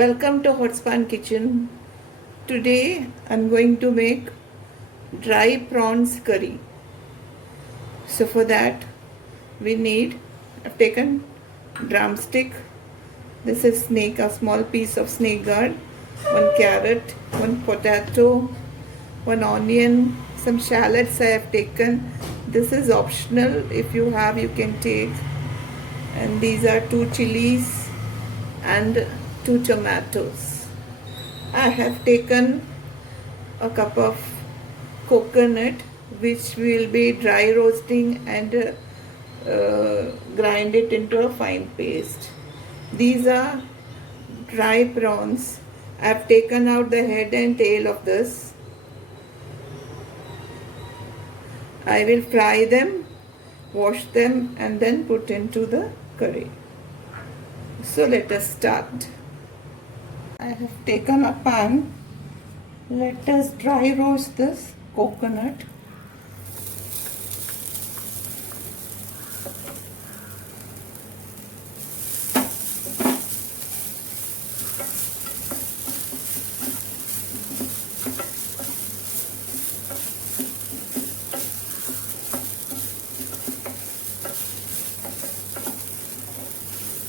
Welcome to Hot Span Kitchen. Today I'm going to make dry prawns curry. So for that I've taken drumstick. This is a small piece of snake guard, one carrot, one potato, one onion, some shallots I have taken. This is optional. If you have, you can take. And these are 2 chilies and 2 tomatoes. I have taken a cup of coconut, which will be dry roasting and grind it into a fine paste. These are dry prawns. I have taken out the head and tail of this. I will fry them, wash them, and then put into the curry. So let us start. I have taken a pan. Let us dry roast this coconut.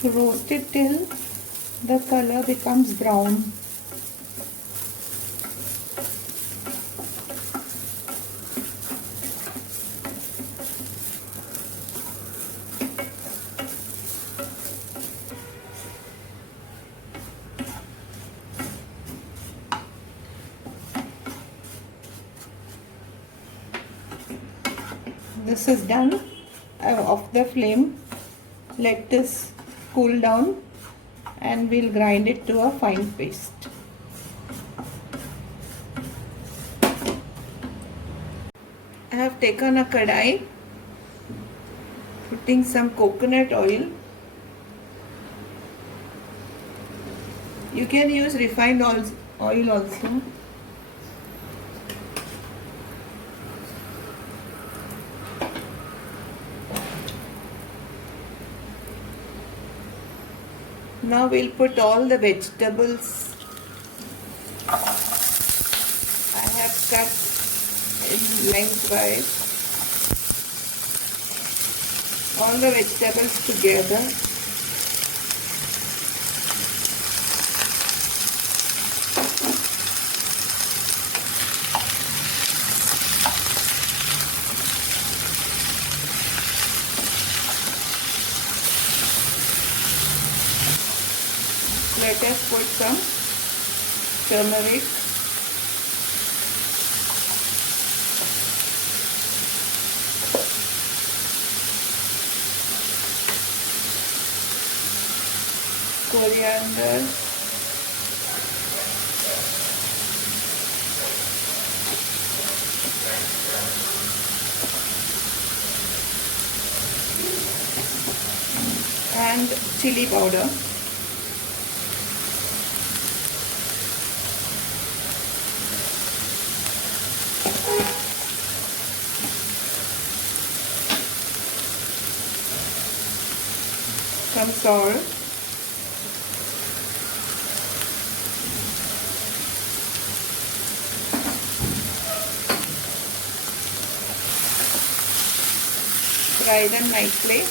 To roast it till the color becomes brown. This is done. Off the flame. Let this cool down and we'll grind it to a fine paste. I have taken a kadai, putting some coconut oil. You can use refined oil also. Now we'll put all the vegetables. I have cut in lengthwise. All the vegetables together. Let us put some turmeric, coriander, and chilli powder. Some salt, fry them nicely.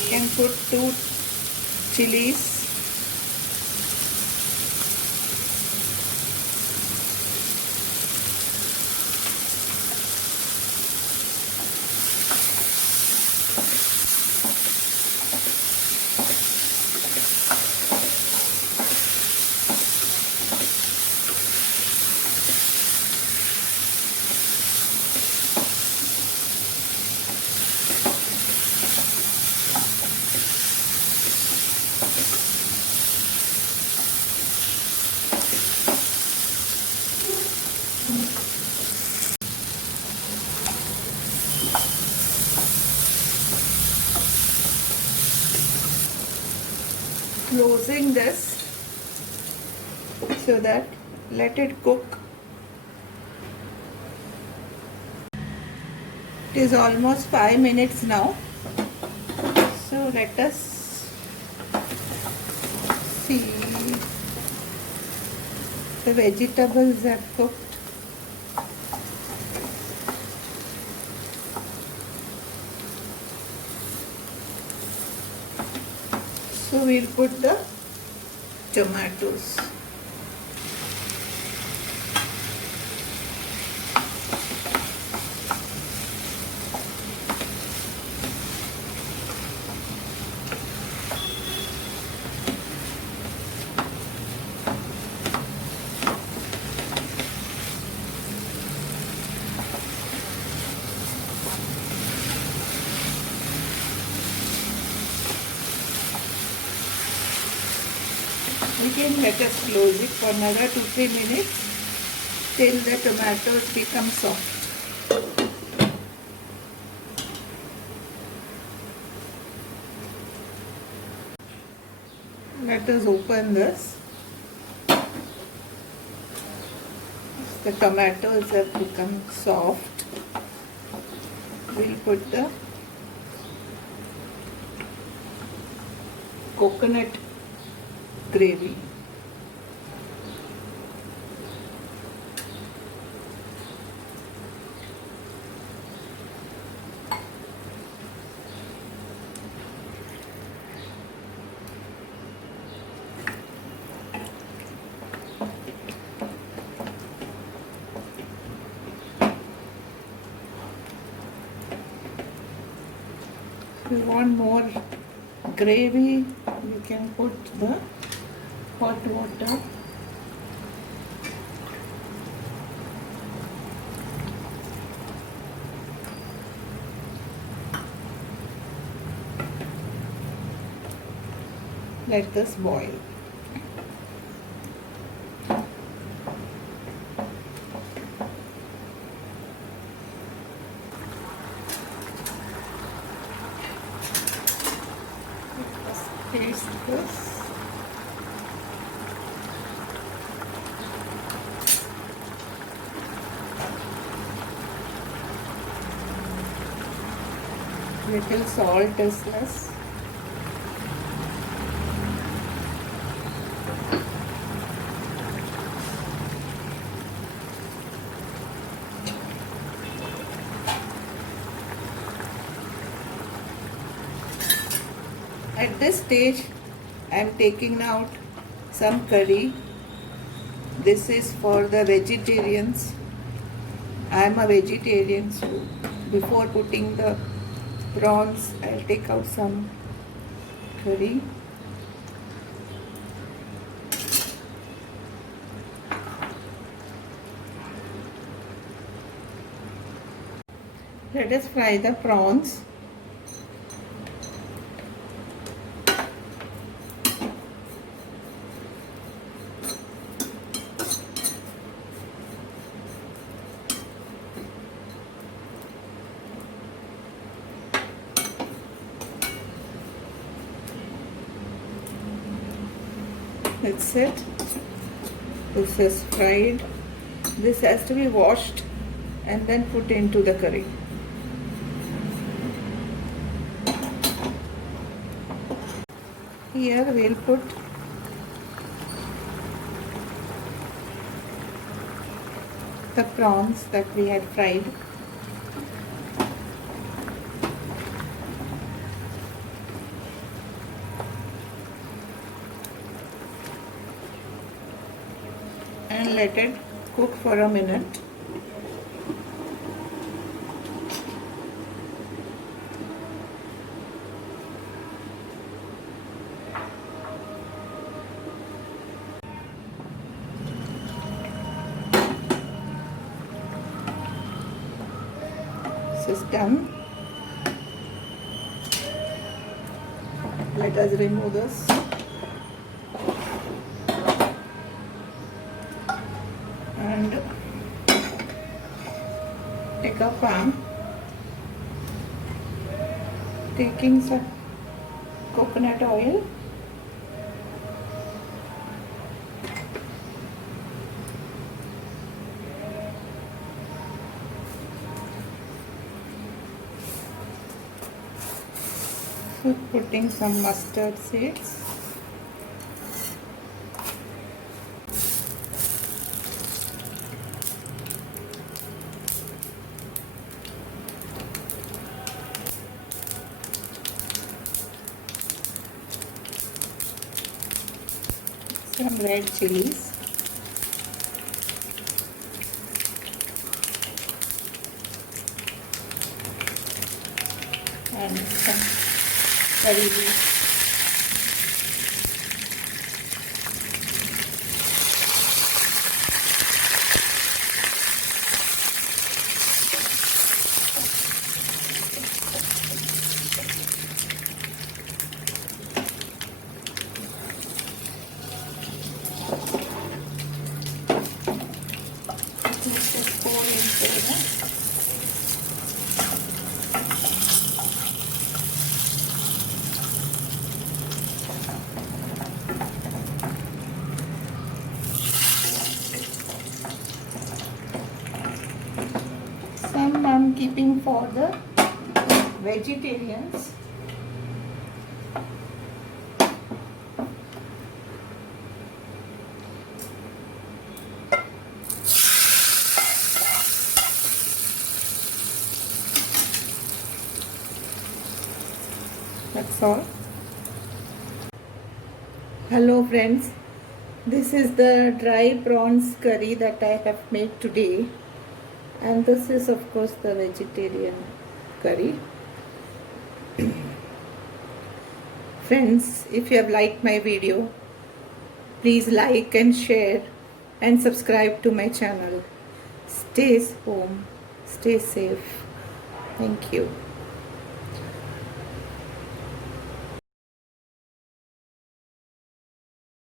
You can put 2 chilies. closing this so that let it cook. It is almost 5 minutes now. So let us see. The vegetables are cooked. So we'll put the tomatoes. Again, let us close it for another 2-3 minutes till the tomatoes become soft. Let us open this. The tomatoes have become soft. We'll put the coconut gravy. If you want more gravy, you can put the hot water. Let this boil. Taste this. Little salt is less. At this stage, I am taking out some curry. This is for the vegetarians. I am a vegetarian, so before putting the prawns, I'll take out some curry. Let us fry the prawns. That's it. This is fried. This has to be washed and then put into the curry. Here we'll put the prawns that we had fried. And let it cook for a minute. This is done. Let us remove this. And take a pan, taking some coconut oil, So putting some mustard seeds. Some red chilies. And some curry leaves. Just pour into it. Some I'm keeping for the vegetarians. That's all. Hello friends, this is the dry prawns curry that I have made today, and this is of course the vegetarian curry. Friends, if you have liked my video, please like and share and subscribe to my channel. Stay home, stay safe. Thank you.